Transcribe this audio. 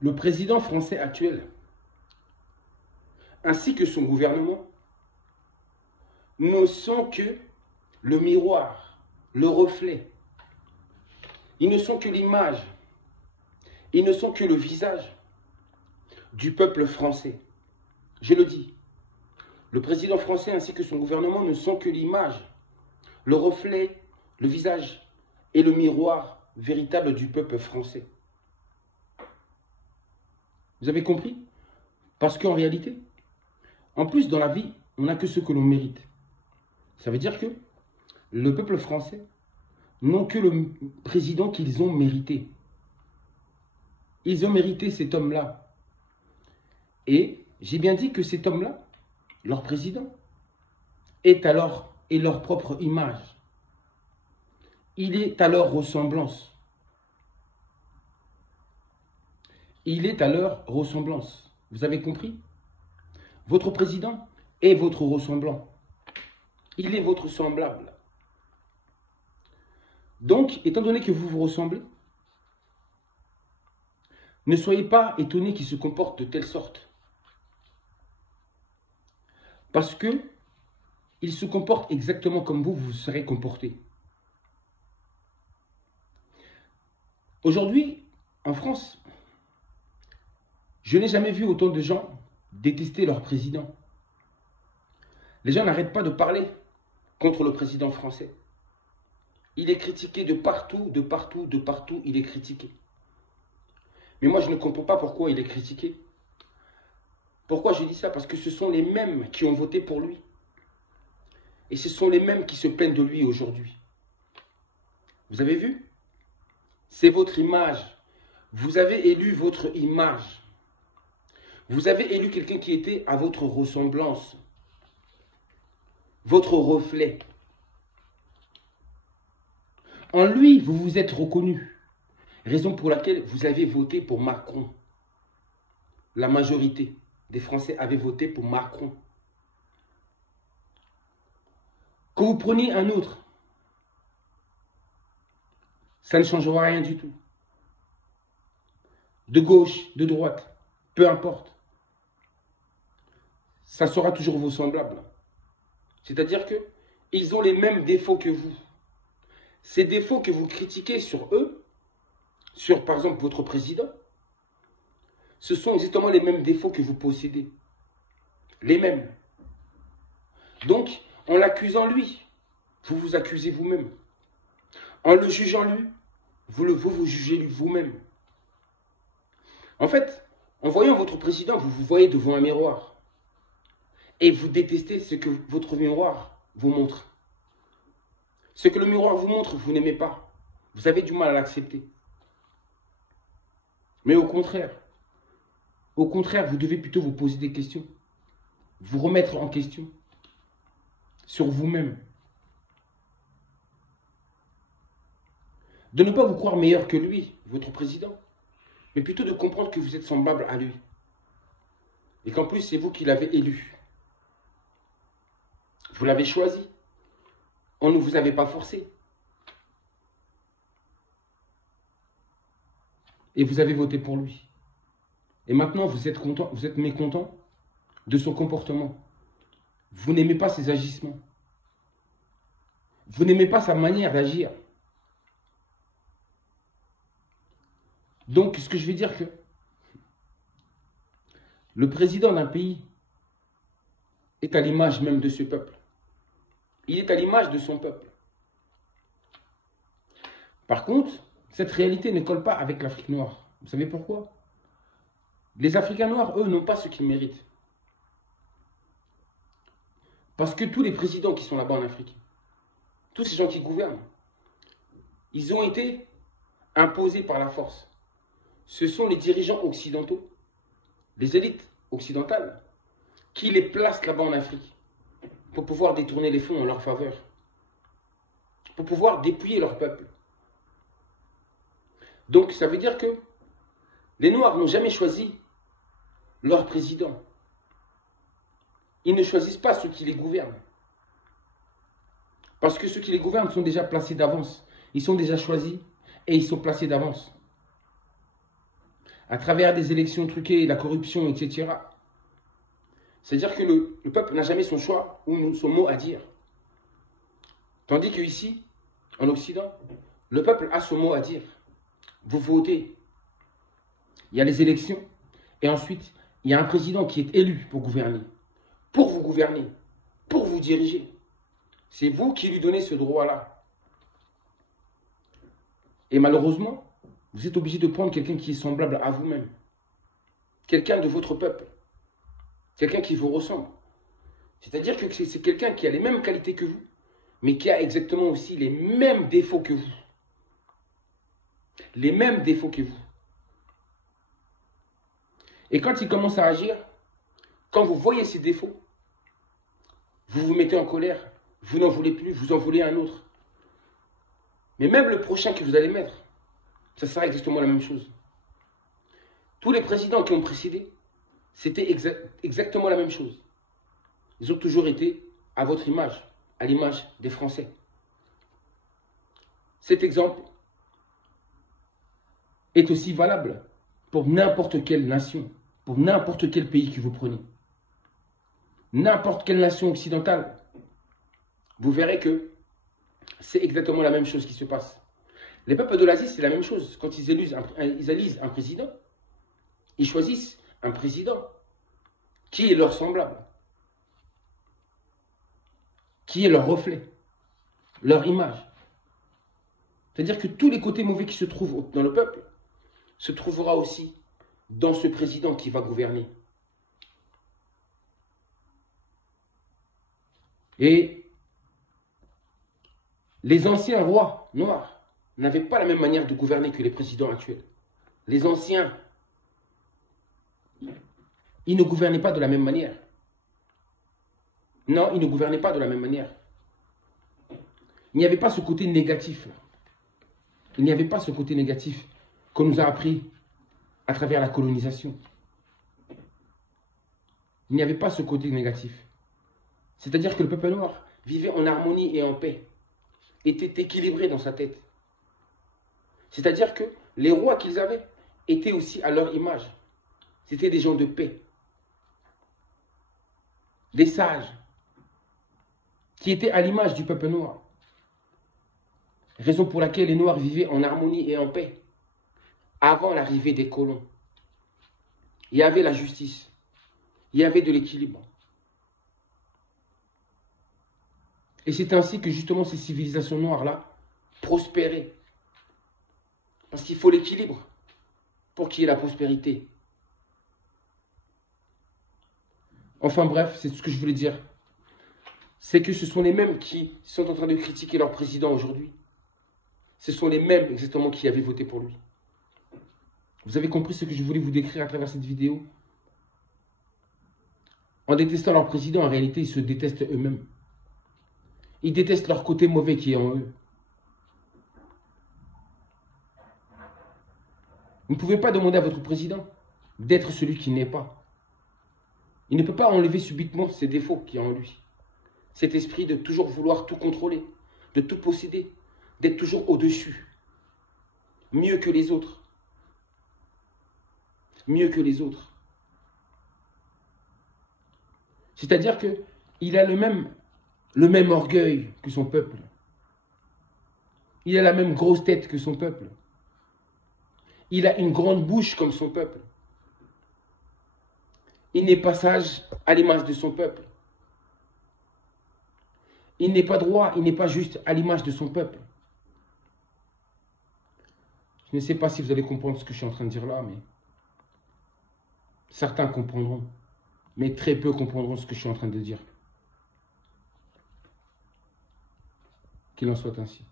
Le président français actuel, ainsi que son gouvernement, ne sont que le miroir, le reflet. Ils ne sont que l'image, ils ne sont que le visage du peuple français. Je le dis, le président français ainsi que son gouvernement ne sont que l'image, le reflet, le visage et le miroir véritable du peuple français. Vous avez compris? Parce qu'en réalité, en plus dans la vie, on n'a que ce que l'on mérite. Ça veut dire que le peuple français n'ont que le président qu'ils ont mérité. Ils ont mérité cet homme-là. Et j'ai bien dit que cet homme-là, leur président, est leur propre image. Il est à leur ressemblance. Il est à leur ressemblance. Vous avez compris? Votre président est votre ressemblant. Il est votre semblable. Donc, étant donné que vous vous ressemblez, ne soyez pas étonnés qu'il se comporte de telle sorte. Parce que il se comporte exactement comme vous vous serez comporté. Aujourd'hui, en France, je n'ai jamais vu autant de gens détester leur président. Les gens n'arrêtent pas de parler contre le président français. Il est critiqué de partout, de partout, de partout, il est critiqué. Mais moi, je ne comprends pas pourquoi il est critiqué. Pourquoi je dis ça? Parce que ce sont les mêmes qui ont voté pour lui. Et ce sont les mêmes qui se plaignent de lui aujourd'hui. Vous avez vu? C'est votre image. Vous avez élu votre image. Vous avez élu quelqu'un qui était à votre ressemblance. Votre reflet. En lui, vous vous êtes reconnu. Raison pour laquelle vous avez voté pour Macron. La majorité des Français avaient voté pour Macron. Quand vous preniez un autre, ça ne changera rien du tout. De gauche, de droite, peu importe. Ça sera toujours vos semblables. C'est-à-dire qu'ils ont les mêmes défauts que vous. Ces défauts que vous critiquez sur eux, sur par exemple votre président, ce sont exactement les mêmes défauts que vous possédez. Les mêmes. Donc, en l'accusant lui, vous vous accusez vous-même. En le jugeant lui, vous jugez vous-même. En fait, en voyant votre président, vous vous voyez devant un miroir. Et vous détestez ce que votre miroir vous montre. Ce que le miroir vous montre, vous n'aimez pas. Vous avez du mal à l'accepter. Mais au contraire, vous devez plutôt vous poser des questions. Vous remettre en question sur vous-même. De ne pas vous croire meilleur que lui, votre président, mais plutôt de comprendre que vous êtes semblable à lui. Et qu'en plus, c'est vous qui l'avez élu. Vous l'avez choisi. On ne vous avait pas forcé. Et vous avez voté pour lui. Et maintenant, vous êtes content, vous êtes mécontent de son comportement. Vous n'aimez pas ses agissements. Vous n'aimez pas sa manière d'agir. Donc, ce que je veux dire que le président d'un pays est à l'image même de ce peuple. Il est à l'image de son peuple. Par contre, cette réalité ne colle pas avec l'Afrique noire. Vous savez pourquoi? Les Africains noirs, eux, n'ont pas ce qu'ils méritent. Parce que tous les présidents qui sont là-bas en Afrique, tous ces gens qui gouvernent, ils ont été imposés par la force. Ce sont les dirigeants occidentaux, les élites occidentales, qui les placent là-bas en Afrique pour pouvoir détourner les fonds en leur faveur, pour pouvoir dépouiller leur peuple. Donc ça veut dire que les Noirs n'ont jamais choisi leur président. Ils ne choisissent pas ceux qui les gouvernent. Parce que ceux qui les gouvernent sont déjà placés d'avance. Ils sont déjà choisis et ils sont placés d'avance. à travers des élections truquées, la corruption, etc. C'est-à-dire que le peuple n'a jamais son choix ou son mot à dire. Tandis qu'ici, en Occident, le peuple a son mot à dire. Vous votez. Il y a les élections. Et ensuite, il y a un président qui est élu pour gouverner. Pour vous gouverner. Pour vous diriger. C'est vous qui lui donnez ce droit-là. Et malheureusement, vous êtes obligé de prendre quelqu'un qui est semblable à vous-même. Quelqu'un de votre peuple. Quelqu'un qui vous ressemble. C'est-à-dire que c'est quelqu'un qui a les mêmes qualités que vous, mais qui a exactement aussi les mêmes défauts que vous. Les mêmes défauts que vous. Et quand il commence à agir, quand vous voyez ces défauts, vous vous mettez en colère, vous n'en voulez plus, vous en voulez un autre. Mais même le prochain que vous allez mettre, ça sera exactement la même chose. Tous les présidents qui ont précédé, c'était exactement la même chose. Ils ont toujours été à votre image, à l'image des Français. Cet exemple est aussi valable pour n'importe quelle nation, pour n'importe quel pays que vous prenez. N'importe quelle nation occidentale, vous verrez que c'est exactement la même chose qui se passe. Les peuples de l'Asie, c'est la même chose. Quand ils élisent un président, ils choisissent un président qui est leur semblable, qui est leur reflet, leur image. C'est-à-dire que tous les côtés mauvais qui se trouvent dans le peuple se trouvera aussi dans ce président qui va gouverner. Et les anciens rois noirs n'avaient pas la même manière de gouverner que les présidents actuels. Les anciens, ils ne gouvernaient pas de la même manière. Non, ils ne gouvernaient pas de la même manière. Il n'y avait pas ce côté négatif. Il n'y avait pas ce côté négatif qu'on nous a appris à travers la colonisation. Il n'y avait pas ce côté négatif. C'est-à-dire que le peuple noir vivait en harmonie et en paix, était équilibré dans sa tête. C'est-à-dire que les rois qu'ils avaient étaient aussi à leur image. C'était des gens de paix, des sages, qui étaient à l'image du peuple noir. Raison pour laquelle les Noirs vivaient en harmonie et en paix avant l'arrivée des colons. Il y avait la justice, il y avait de l'équilibre. Et c'est ainsi que justement ces civilisations noires-là prospéraient. Parce qu'il faut l'équilibre pour qu'il y ait la prospérité. Enfin bref, c'est tout ce que je voulais dire. C'est que ce sont les mêmes qui sont en train de critiquer leur président aujourd'hui. Ce sont les mêmes exactement qui avaient voté pour lui. Vous avez compris ce que je voulais vous décrire à travers cette vidéo? En détestant leur président, en réalité, ils se détestent eux-mêmes. Ils détestent leur côté mauvais qui est en eux. Vous ne pouvez pas demander à votre président d'être celui qui n'est pas. Il ne peut pas enlever subitement ses défauts qui est en lui. Cet esprit de toujours vouloir tout contrôler, de tout posséder, d'être toujours au-dessus. Mieux que les autres. Mieux que les autres. C'est-à-dire qu'il a le même orgueil que son peuple. Il a la même grosse tête que son peuple. Il a une grande bouche comme son peuple. Il n'est pas sage à l'image de son peuple. Il n'est pas droit, il n'est pas juste à l'image de son peuple. Je ne sais pas si vous allez comprendre ce que je suis en train de dire là, mais certains comprendront. Mais très peu comprendront ce que je suis en train de dire. Qu'il en soit ainsi.